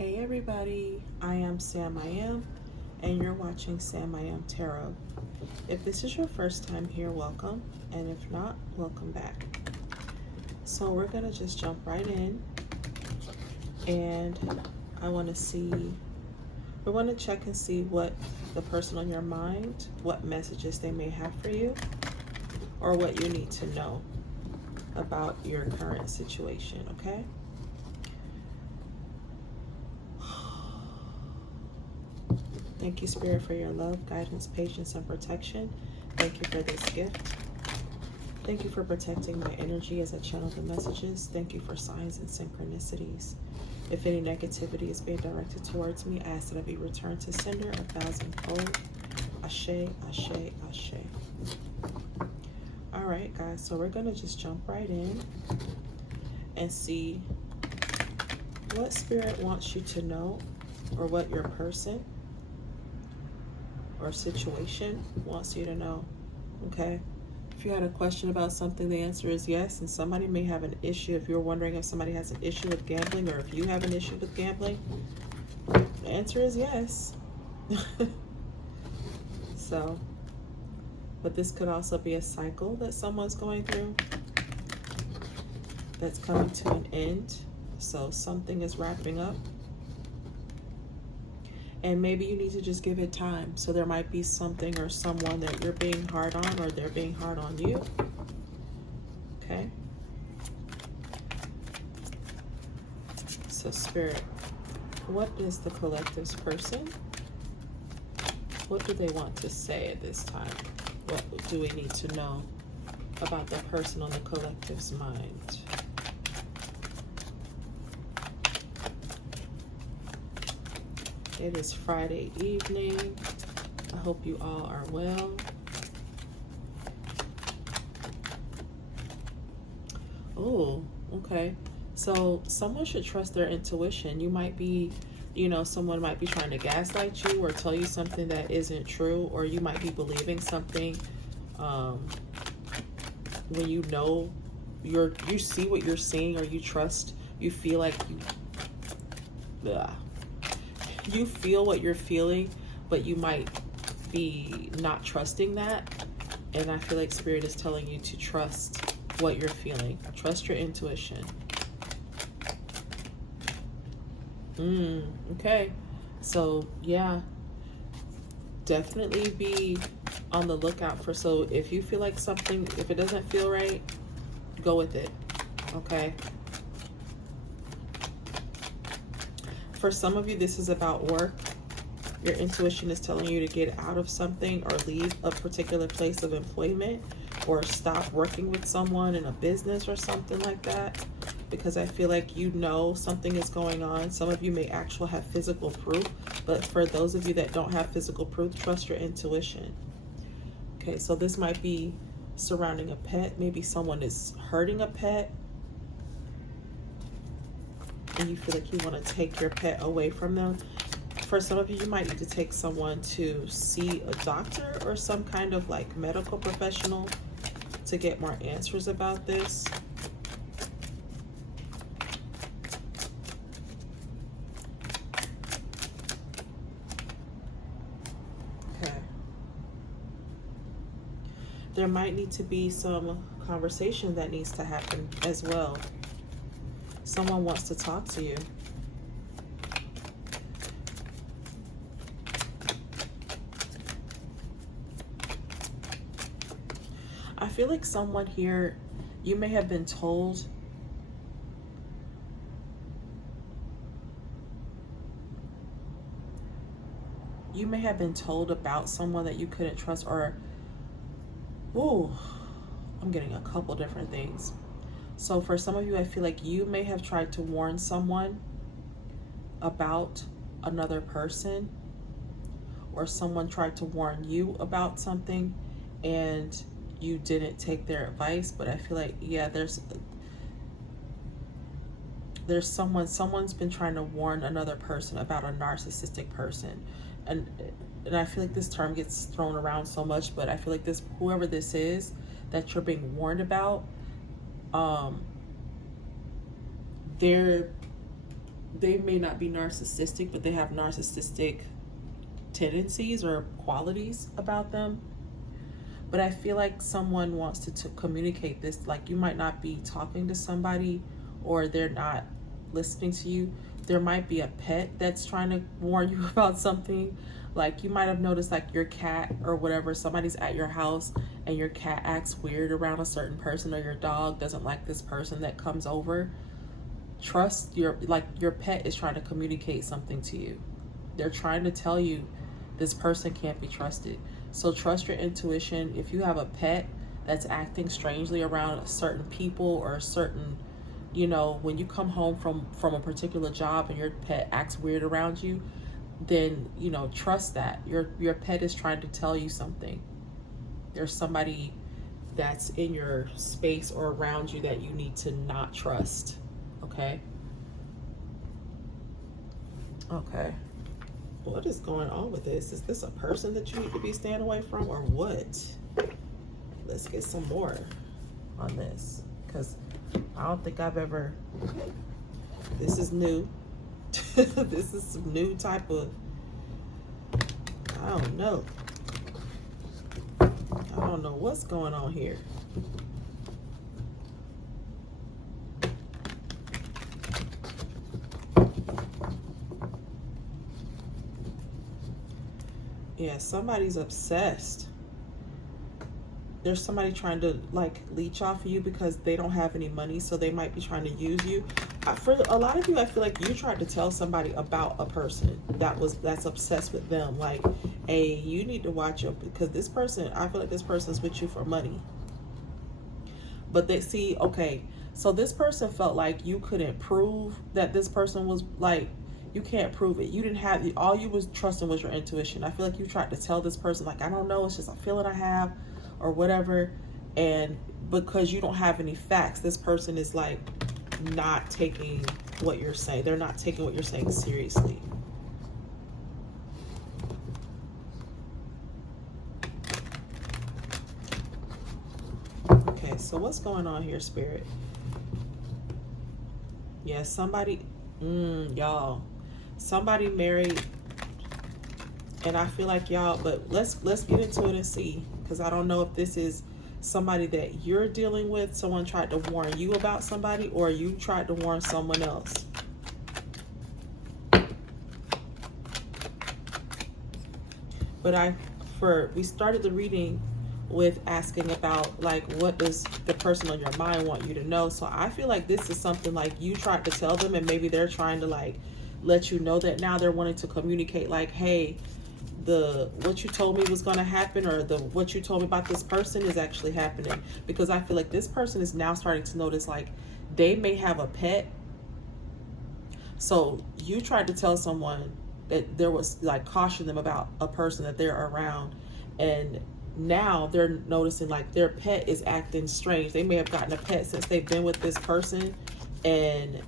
Hey everybody, I am Sam I Am, and you're watching Sam I Am Tarot. If this is your first time here, welcome, and if not, welcome back. So we're gonna just jump right in, and we want to check and see what the person on your mind, what messages they may have for you, or what you need to know about your current situation, okay? Thank you, Spirit, for your love, guidance, patience, and protection. Thank you for this gift. Thank you for protecting my energy as I channel the messages. Thank you for signs and synchronicities. If any negativity is being directed towards me, I ask that it be returned to sender 1,000-fold. Ashe, ashe, ashe. All right, guys, so we're going to just jump right in and see what Spirit wants you to know, or what your person or situation wants you to know, okay? If you had a question about something, the answer is yes, and somebody may have an issue. If you're wondering if somebody has an issue with gambling, or if you have an issue with gambling, the answer is yes. So, but this could also be a cycle that someone's going through that's coming to an end. So something is wrapping up. And maybe you need to just give it time. So there might be something or someone that you're being hard on, or they're being hard on you. Okay? So Spirit, what is the collective's person? What do they want to say at this time? What do we need to know about the person on the collective's mind? It is Friday evening. I hope you all are well. Oh, okay. So someone should trust their intuition. You might be, someone might be trying to gaslight you or tell you something that isn't true, or you might be believing something when you see what you're seeing, or you feel like you feel what you're feeling, but you might be not trusting that. And I feel like Spirit is telling you to trust what you're feeling. Trust your intuition. Okay. So yeah, definitely be on the lookout for, so if you feel like something, if it doesn't feel right, go with it. Okay. For some of you, this is about work. Your intuition is telling you to get out of something, or leave a particular place of employment, or stop working with someone in a business or something like that, because I feel like something is going on. Some of you may actually have physical proof, but for those of you that don't have physical proof, trust your intuition. Okay, so this might be surrounding a pet. Maybe someone is hurting a pet, and you feel like you want to take your pet away from them. For some of you, you might need to take someone to see a doctor or some kind of like medical professional to get more answers about this. Okay. There might need to be some conversation that needs to happen as well. Someone wants to talk to you. I feel like someone here, you may have been told about someone that you couldn't trust, or I'm getting a couple different things. So for some of you, I feel like you may have tried to warn someone about another person, or someone tried to warn you about something and you didn't take their advice. But I feel like, yeah, there's someone's been trying to warn another person about a narcissistic person. And I feel like this term gets thrown around so much, but I feel like whoever this is that you're being warned about, they're they may not be narcissistic, but they have narcissistic tendencies or qualities about them. But I feel like someone wants to communicate this. Like, you might not be talking to somebody, or they're not listening to you. There might be a pet that's trying to warn you about something. Like, you might have noticed, like, your cat or whatever, somebody's at your house and your cat acts weird around a certain person, or your dog doesn't like this person that comes over. Trust your pet is trying to communicate something to you. They're trying to tell you this person can't be trusted. So trust your intuition. If you have a pet that's acting strangely around certain people, or a certain, you know, when you come home from a particular job and your pet acts weird around you, then, you know, trust that. Your pet is trying to tell you something. There's somebody that's in your space or around you that you need to not trust. Okay? Okay. What is going on with this? Is this a person that you need to be staying away from, or what? Let's get some more on this, because I don't think I've ever, this is new. This is some new type of, I don't know. I don't know what's going on here. Yeah, somebody's obsessed. There's somebody trying to, like, leech off of you because they don't have any money, so they might be trying to use you. For a lot of you, I feel like you tried to tell somebody about a person that's obsessed with them. Like, hey, you need to watch it, because this person, I feel like this person's with you for money. But they see, okay, so this person felt like you couldn't prove that this person was, like, you can't prove it. You didn't have, all you was trusting was your intuition. I feel like you tried to tell this person, like, I don't know, it's just a feeling I have, or whatever. And because you don't have any facts, this person is, like, not taking what you're saying. They're not taking what you're saying seriously. Okay, so what's going on here, Spirit? Yeah, somebody, y'all, somebody married, and I feel like y'all, but let's get into it and see, because I don't know if this is somebody that you're dealing with, someone tried to warn you about somebody, or you tried to warn someone else. But we started the reading with asking about, like, what does the person on your mind want you to know? So I feel like this is something like you tried to tell them, and maybe they're trying to, like, let you know that now they're wanting to communicate, like, hey, what you told me was going to happen, or what you told me about this person is actually happening. Because I feel like this person is now starting to notice, like, they may have a pet. So you tried to tell someone that there was, like, caution them about a person that they're around, and now they're noticing, like, their pet is acting strange. They may have gotten a pet since they've been with this person, and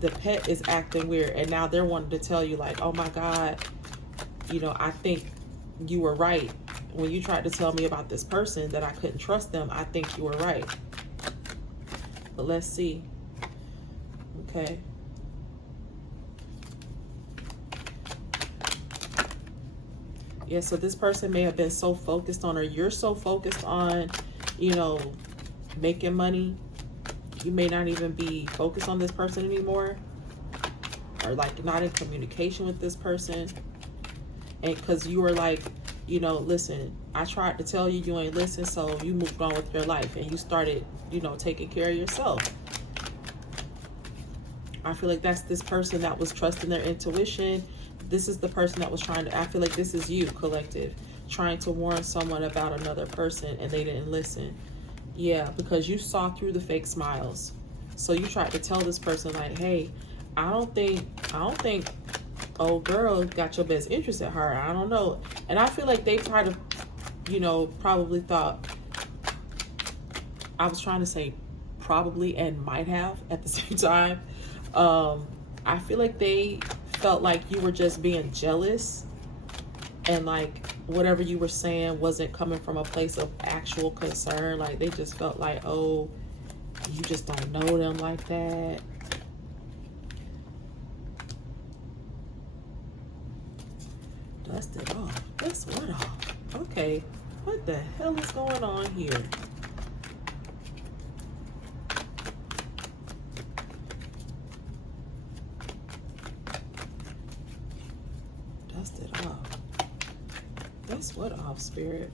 the pet is acting weird, and now they're wanting to tell you, like, oh my God, you know, I think you were right when you tried to tell me about this person, that I couldn't trust them. I think you were right. But let's see. Okay. Yeah, so this person may have been so focused on, or you're so focused on, you know, making money, you may not even be focused on this person anymore, or, like, not in communication with this person. And because you were like, you know, listen, I tried to tell you, you ain't listen, so you moved on with your life and you started, you know, taking care of yourself. I feel like that's this person that was trusting their intuition. This is the person that was trying to, I feel like this is you, collective, trying to warn someone about another person, and they didn't listen. Yeah, because you saw through the fake smiles. So you tried to tell this person, like, hey, I don't think old girl got your best interest at heart. I don't know. And I feel like they tried to, you know, probably thought, I was trying to say probably and might have at the same time. I feel like they felt like you were just being jealous, and, like, whatever you were saying wasn't coming from a place of actual concern. Like, they just felt like, oh, you just don't know them like that. Dust it off. Dust what off? Okay. What the hell is going on here? Dust it off. Dust what off, Spirit?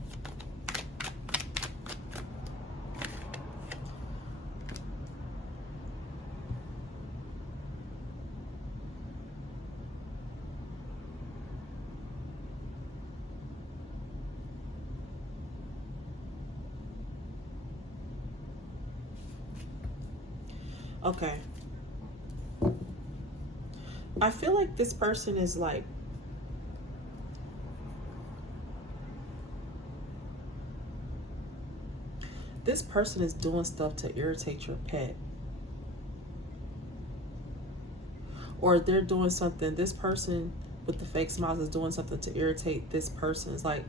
Okay. I feel like this person is like, this person is doing stuff to irritate your pet. Or they're doing something, this person with the fake smiles is doing something to irritate this person. It's like,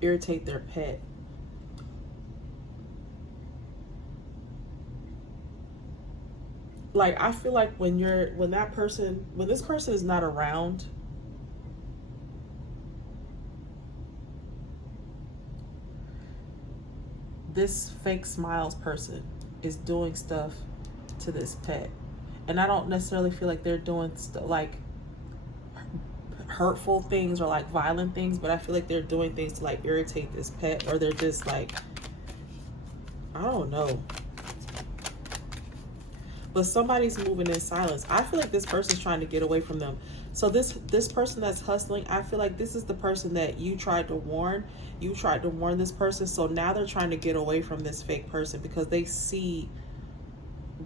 irritate their pet. Like, I feel like when this person is not around, this fake smiles person is doing stuff to this pet. And I don't necessarily feel like they're doing like hurtful things or like violent things, but I feel like they're doing things to like irritate this pet, or they're just like, I don't know. But somebody's moving in silence. I feel like this person's trying to get away from them. So this person that's hustling, I feel like this is the person that you tried to warn. You tried to warn this person. So now they're trying to get away from this fake person because they see,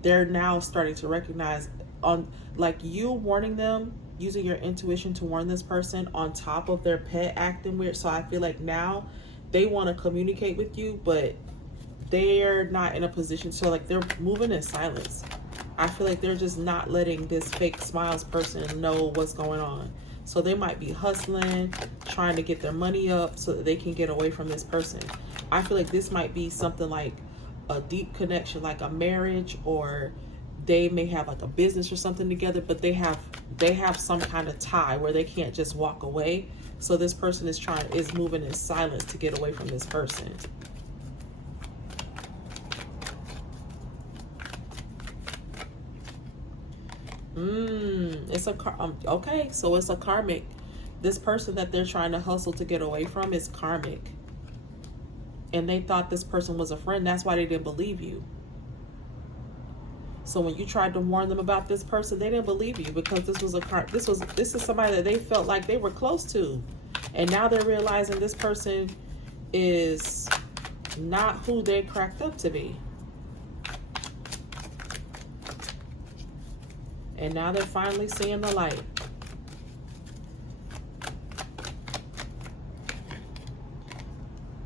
they're now starting to recognize on like you warning them, using your intuition to warn this person on top of their pet acting weird. So I feel like now they want to communicate with you, but they're not in a position to, like, they're moving in silence. I feel like they're just not letting this fake smiles person know what's going on. So they might be hustling, trying to get their money up so that they can get away from this person. I feel like this might be something like a deep connection, like a marriage, or they may have like a business or something together, but they have some kind of tie where they can't just walk away. So this person is moving in silence to get away from this person. It's a okay, so it's a karmic. This person that they're trying to hustle to get away from is karmic, and they thought this person was a friend. That's why they didn't believe you. So when you tried to warn them about this person, they didn't believe you because this is somebody that they felt like they were close to, and now they're realizing this person is not who they cracked up to be. And now they're finally seeing the light.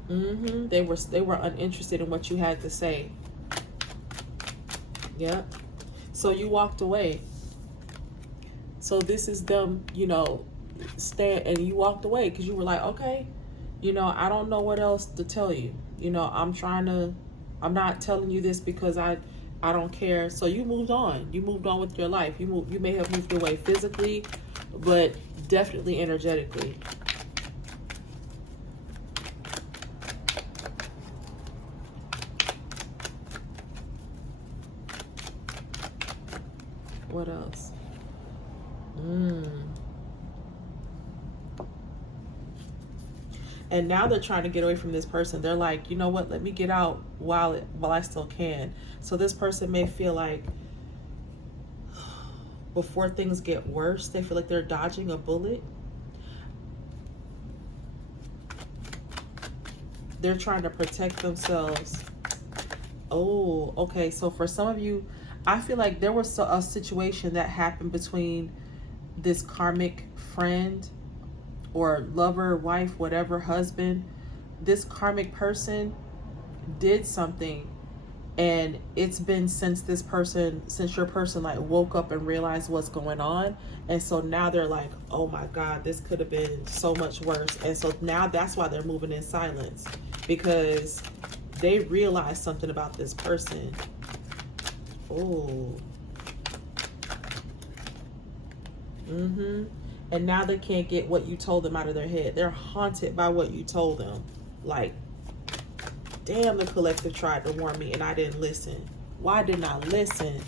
They were uninterested in what you had to say. Yeah. So you walked away. So this is them, you know, and you walked away because you were like, okay, you know, I don't know what else to tell you. You know, I'm not telling you this because I don't care. So you moved on. You moved on with your life. You may have moved away physically, but definitely energetically. What else? And now they're trying to get away from this person. They're like, you know what? Let me get out while I still can. So this person may feel like before things get worse, they feel like they're dodging a bullet. They're trying to protect themselves. Oh, okay. So for some of you, I feel like there was a situation that happened between this karmic friend or lover, wife, whatever, husband. This karmic person did something, and it's been since your person like woke up and realized what's going on. And so now they're like, oh my God, this could have been so much worse. And so now that's why they're moving in silence, because they realized something about this person. Oh. and now they can't get what you told them out of their head. They're haunted by what you told them. Like, damn, the collective tried to warn me and I didn't listen. Why didn't I listen?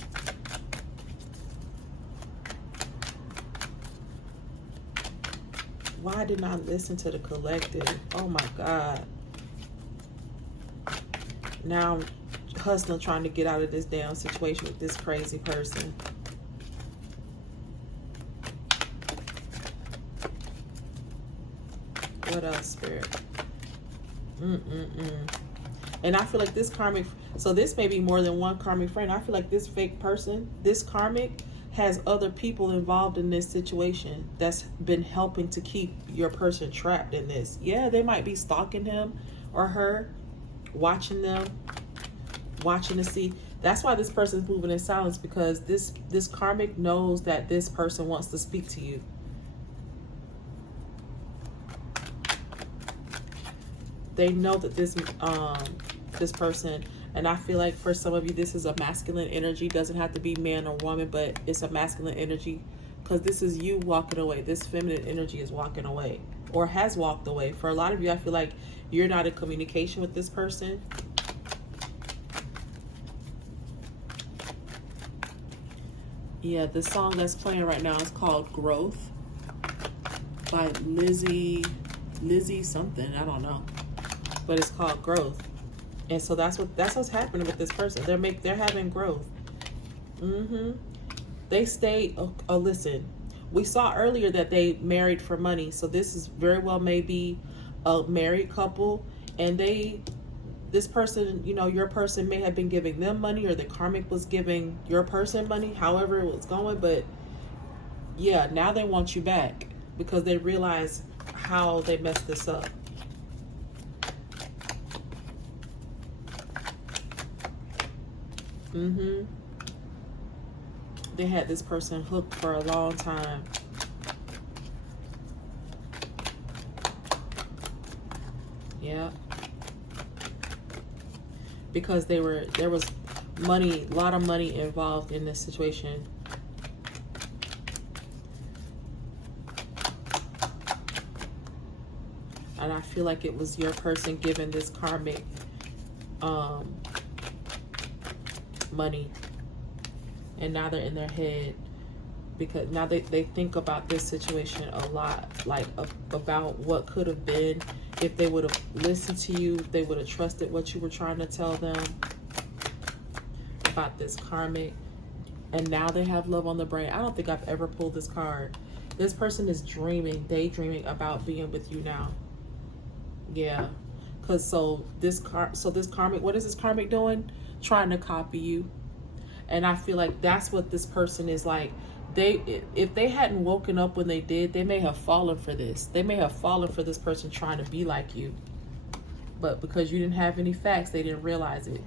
Why didn't I listen to the collective? Oh my God. Now I'm hustling, trying to get out of this damn situation with this crazy person. What else, Spirit? And I feel like this karmic, so this may be more than one karmic friend. I feel like this fake person, this karmic, has other people involved in this situation that's been helping to keep your person trapped in this. Yeah, they might be stalking him or her, watching them, watching to see. That's why this person's moving in silence, because this karmic knows that this person wants to speak to you. They know that this person, and I feel like for some of you, this is a masculine energy. Doesn't have to be man or woman, but it's a masculine energy, because this is you walking away. This feminine energy is walking away, or has walked away. For a lot of you, I feel like you're not in communication with this person. Yeah, the song that's playing right now is called Growth by Lizzie something, I don't know. But it's called Growth. And so that's what's happening with this person. They're having growth. They stay. Listen, we saw earlier that they married for money. So this is very well maybe a married couple, and this person, you know, your person may have been giving them money, or the karmic was giving your person money, however it was going. But yeah, now they want you back because they realize how they messed this up. They had this person hooked for a long time. Yeah. Because there was money, a lot of money involved in this situation. And I feel like it was your person giving this karmic money, and now they're in their head, because now they think about this situation a lot, like about what could have been if they would have listened to you, if they would have trusted what you were trying to tell them about this karmic. And now they have love on the brain. I don't think I've ever pulled this card. This person is daydreaming about being with you now. Yeah, because so this karmic, what is this karmic doing? Trying to copy you. And I feel like that's what this person is like. If they hadn't woken up when they did, they may have fallen for this. They may have fallen for this person trying to be like you. But because you didn't have any facts, they didn't realize it.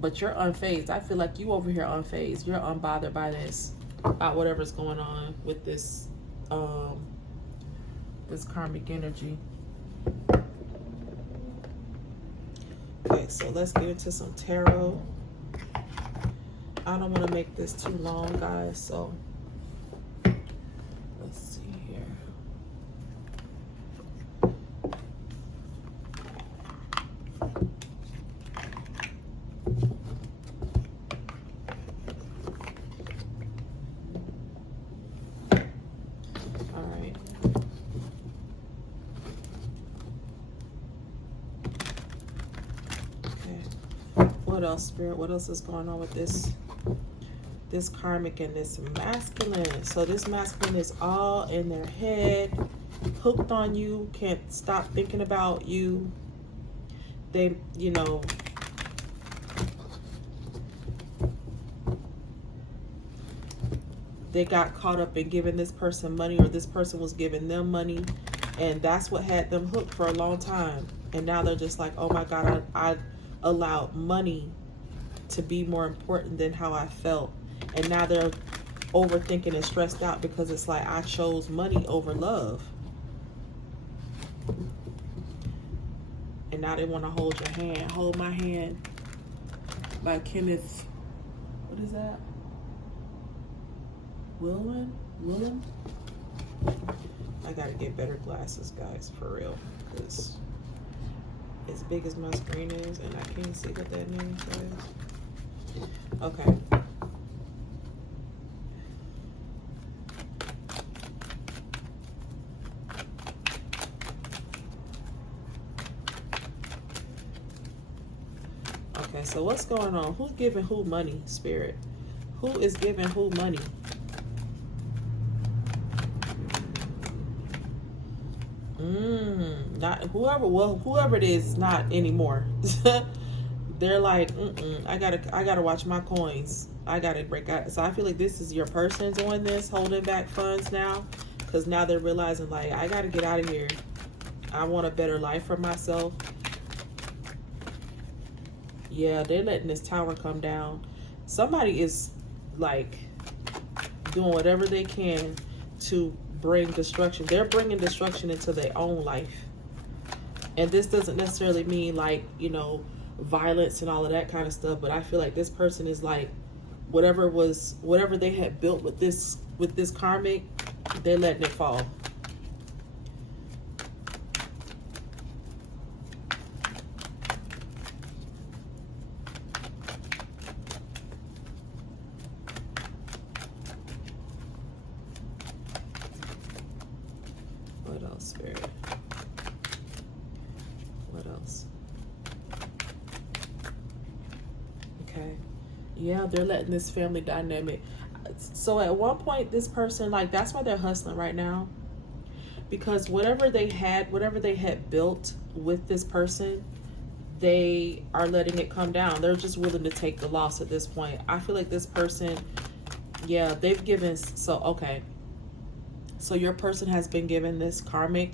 But you're unfazed. I feel like you over here unfazed. You're unbothered by this, about whatever's going on with this this karmic energy. Okay, so let's get into some tarot. I don't want to make this too long, guys, so let's see here. All right. Okay. What else, Spirit? What else is going on with this karmic and this masculine? So this masculine is all in their head, hooked on you, can't stop thinking about you. They, you know, they got caught up in giving this person money, or this person was giving them money, and that's what had them hooked for a long time. And now they're just like, oh my God, I allowed money to be more important than how I felt. And now they're overthinking and stressed out because it's like, I chose money over love. And now they want to hold your hand. Hold My Hand by Kenneth, what is that? Wilman? Woo. I gotta get better glasses, guys, for real. Because as big as my screen is, and I can't see what that means, guys. Okay. Okay, so what's going on? Who's giving who money, Spirit? Who is giving who money? Not whoever. Well, whoever it is, not anymore. They're like, I gotta watch my coins. I gotta break out. So I feel like this is your person doing this, holding back funds now, because now they're realizing like, I gotta get out of here. I want a better life for myself. Yeah, they're letting this tower come down. Somebody is like doing whatever they can to bring destruction. They're bringing destruction into their own life. And this doesn't necessarily mean like, you know, violence and all of that kind of stuff, but I feel like this person is like, whatever they had built with this karmic, they're letting it fall. What else, Spirit? What else? Okay. Yeah, they're letting this family dynamic. So at one point, this person, like, that's why they're hustling right now. Because whatever they had built with this person, they are letting it come down. They're just willing to take the loss at this point. I feel like this person, yeah, they've given, so, okay. So your person has been given this karmic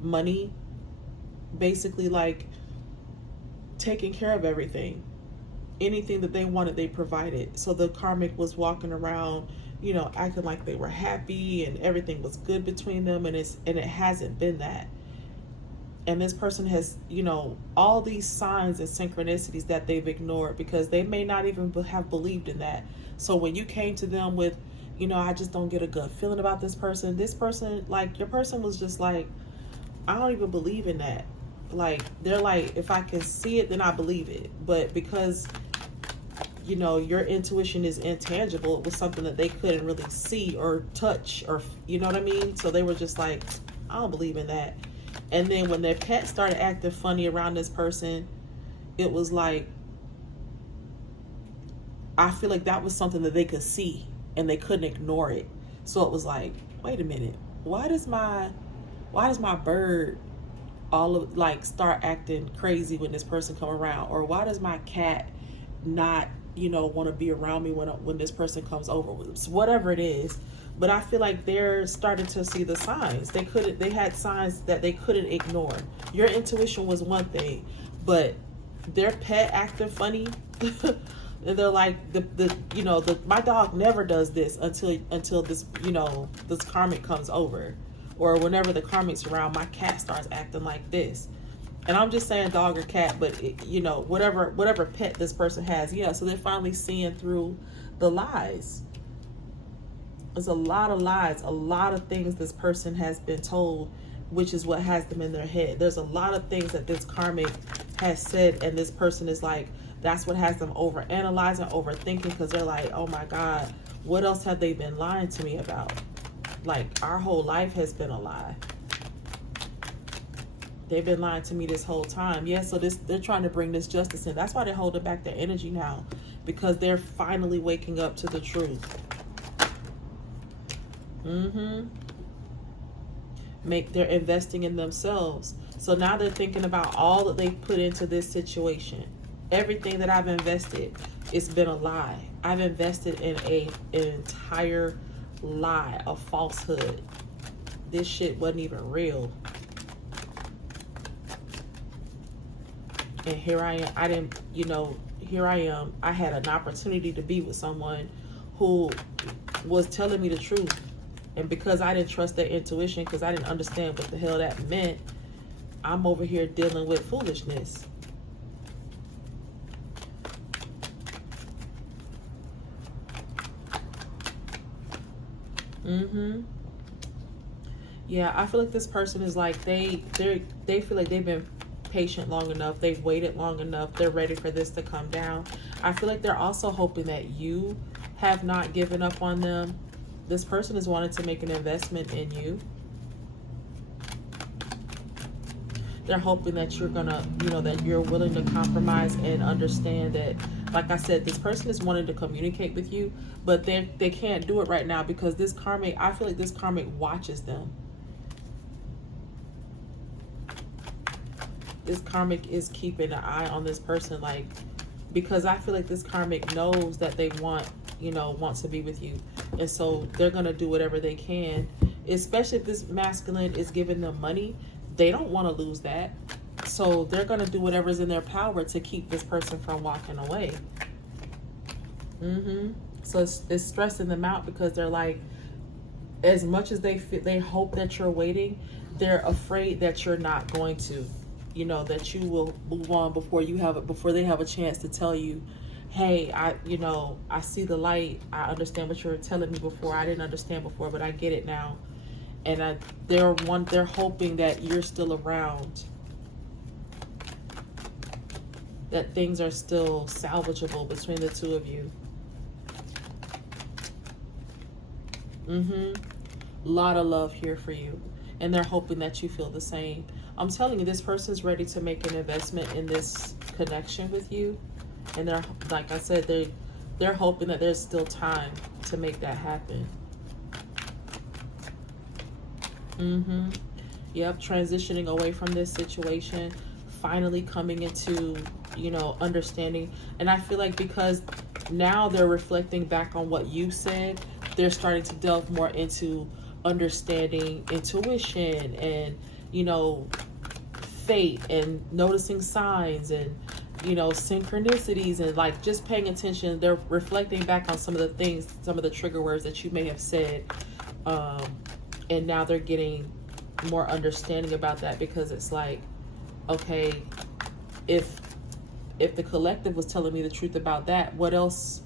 money, basically like taking care of everything. Anything that they wanted, they provided. So the karmic was walking around, you know, acting like they were happy and everything was good between them, and it hasn't been that. And this person has, you know, all these signs and synchronicities that they've ignored because they may not even have believed in that. So when you came to them with, you know, I just don't get a good feeling about this person, like, your person was just like, I don't even believe in that. Like, they're like, if I can see it, then I believe it. But because, you know, your intuition is intangible, it was something that they couldn't really see or touch, or, you know what I mean? So they were just like, I don't believe in that. And then when their pet started acting funny around this person, it was like, I feel like that was something that they could see and they couldn't ignore it. So it was like, wait a minute, why does my bird like start acting crazy when this person come around? Or why does my cat not, you know, want to be around me when this person comes over? Whatever it is. But I feel like they're starting to see the signs. They had signs that they couldn't ignore. Your intuition was one thing, but their pet acting funny, and they're like, my dog never does this until this, you know, this karmic comes over. Or whenever the karmic's around, my cat starts acting like this. And I'm just saying dog or cat, but it, you know, whatever pet this person has. Yeah, so they're finally seeing through the lies. There's a lot of lies, a lot of things this person has been told, which is what has them in their head. There's a lot of things that this karmic has said, and this person is like, that's what has them overanalyzing, overthinking, because they're like, oh my God, what else have they been lying to me about? Like, our whole life has been a lie. They've been lying to me this whole time. Yeah, so they're trying to bring this justice in. That's why they're holding back their energy now, because they're finally waking up to the truth. They're investing in themselves. So now they're thinking about all that they've put into this situation. Everything that I've invested, it's been a lie. I've invested in an entire lie, a falsehood. This shit wasn't even real. And here I am. Here I am. I had an opportunity to be with someone who was telling me the truth. And because I didn't trust their intuition, because I didn't understand what the hell that meant, I'm over here dealing with foolishness. Mm-hmm. Yeah, I feel like this person is like they feel like they've been patient long enough. They've waited long enough. They're ready for this to come down. I feel like they're also hoping that you have not given up on them. This person is wanting to make an investment in you. They're hoping that you're gonna, that you're willing to compromise and understand that, like I said, this person is wanting to communicate with you, but they can't do it right now because this karmic, I feel like this karmic watches them. This karmic is keeping an eye on this person, like, because I feel like this karmic knows that they wants to be with you. And so they're going to do whatever they can, especially if this masculine is giving them money. They don't want to lose that. So they're going to do whatever's in their power to keep this person from walking away. So it's stressing them out because they're like, as much as they hope that you're waiting, they're afraid that you're not going to, that you will move on before they have a chance to tell you, hey, I see the light. I understand what you were telling me before. I didn't understand before, but I get it now. And they're hoping that you're still around, that things are still salvageable between the two of you. A lot of love here for you, and they're hoping that you feel the same. I'm telling you, this person's ready to make an investment in this connection with you, and they're, like I said, they're hoping that there's still time to make that happen. Yep, transitioning away from this situation, finally coming into, understanding. And I feel like because now they're reflecting back on what you said, they're starting to delve more into understanding intuition and, fate and noticing signs and, synchronicities and like just paying attention. They're reflecting back on some of the things, some of the trigger words that you may have said. And now they're getting more understanding about that, because it's like, okay, if the collective was telling me the truth about that, what else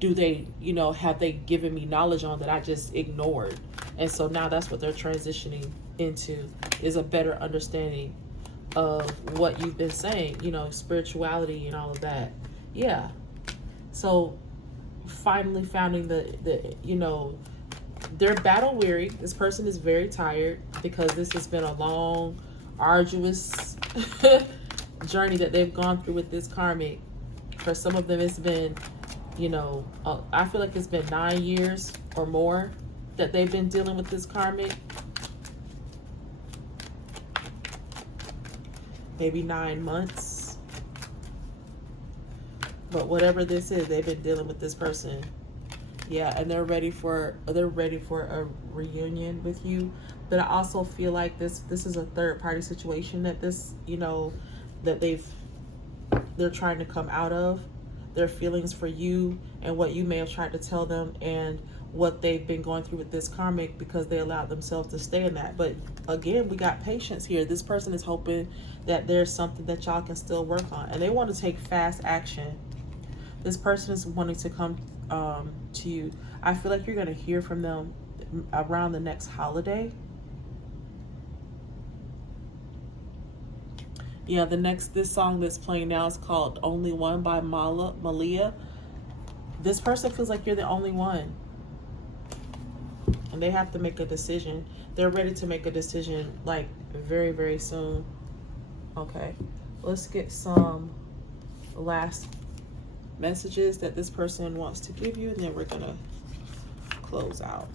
do they, have they given me knowledge on that I just ignored? And so now that's what they're transitioning into, is a better understanding of what you've been saying, spirituality and all of that. Yeah. So finally finding they're battle weary. This person is very tired because this has been a long, arduous journey that they've gone through with this karmic. For some of them, it's been, I feel like it's been 9 years or more that they've been dealing with this karmic. Maybe 9 months. But whatever this is, they've been dealing with this person. Yeah, and they're ready for a reunion with you. But I also feel like this is a third party situation that that they're trying to come out of. Their feelings for you and what you may have tried to tell them and what they've been going through with this karmic, because they allowed themselves to stay in that. But again, we got patience here. This person is hoping that there's something that y'all can still work on, and they want to take fast action. This person is wanting to come to you. I feel like you're going to hear from them around the next holiday. Yeah, this song that's playing now is called Only One by Malia. This person feels like you're the only one, and they have to make a decision. They're ready to make a decision like very, very soon. Okay, let's get some last messages that this person wants to give you, and then we're gonna close out.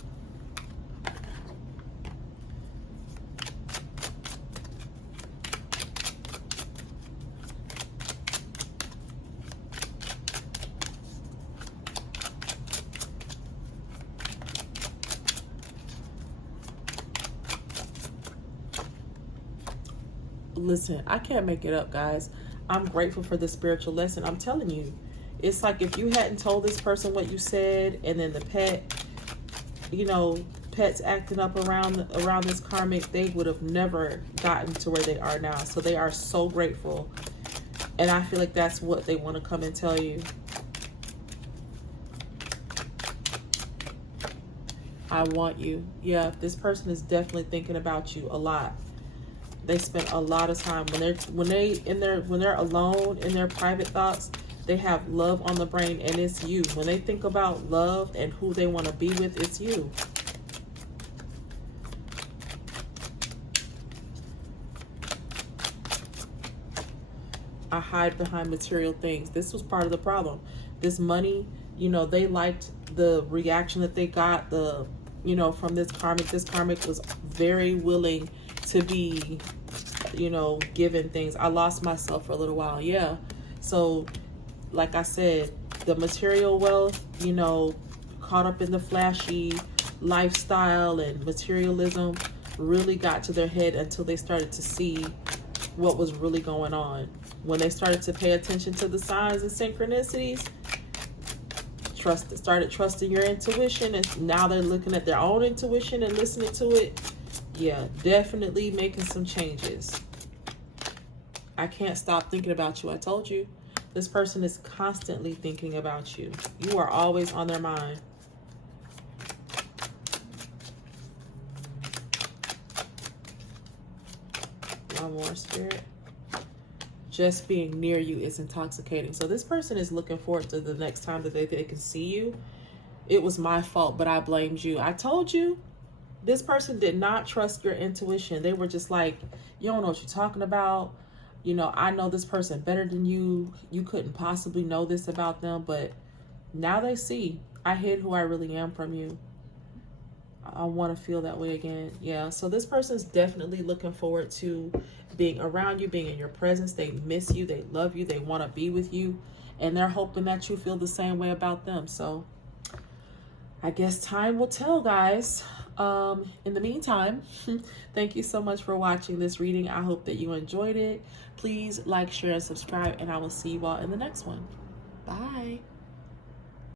Listen, I can't make it up, guys. I'm grateful for this spiritual lesson. I'm telling you, it's like if you hadn't told this person what you said, and then the pets acting up around this karmic, they would have never gotten to where they are now. So they are so grateful, and I feel like that's what they want to come and tell you. I want you. Yeah, this person is definitely thinking about you a lot. They spend a lot of time when they're alone in their private thoughts. They have love on the brain, and it's you. When they think about love and who they want to be with, it's you. I hide behind material things. This was part of the problem. This money, you know, they liked the reaction that they got, from this karmic. This karmic was very willing to be, given things. I lost myself for a little while. Yeah. So, like I said, the material wealth, caught up in the flashy lifestyle and materialism really got to their head until they started to see what was really going on. When they started to pay attention to the signs and synchronicities, started trusting your intuition, and now they're looking at their own intuition and listening to it. Yeah, definitely making some changes. I can't stop thinking about you. I told you, this person is constantly thinking about you. You are always on their mind. One more, Spirit. Just being near you is intoxicating. So this person is looking forward to the next time that they can see you. It was my fault, but I blamed you. I told you. This person did not trust your intuition. They were just like, you don't know what you're talking about. I know this person better than you. You couldn't possibly know this about them. But now they see I hid who I really am from you. I want to feel that way again. Yeah. So this person's definitely looking forward to being around you, being in your presence. They miss you. They love you. They want to be with you. And they're hoping that you feel the same way about them. So I guess time will tell, guys. In the meantime, thank you so much for watching this reading. I hope that you enjoyed it. Please like, share, and subscribe, and I will see you all in the next one. Bye.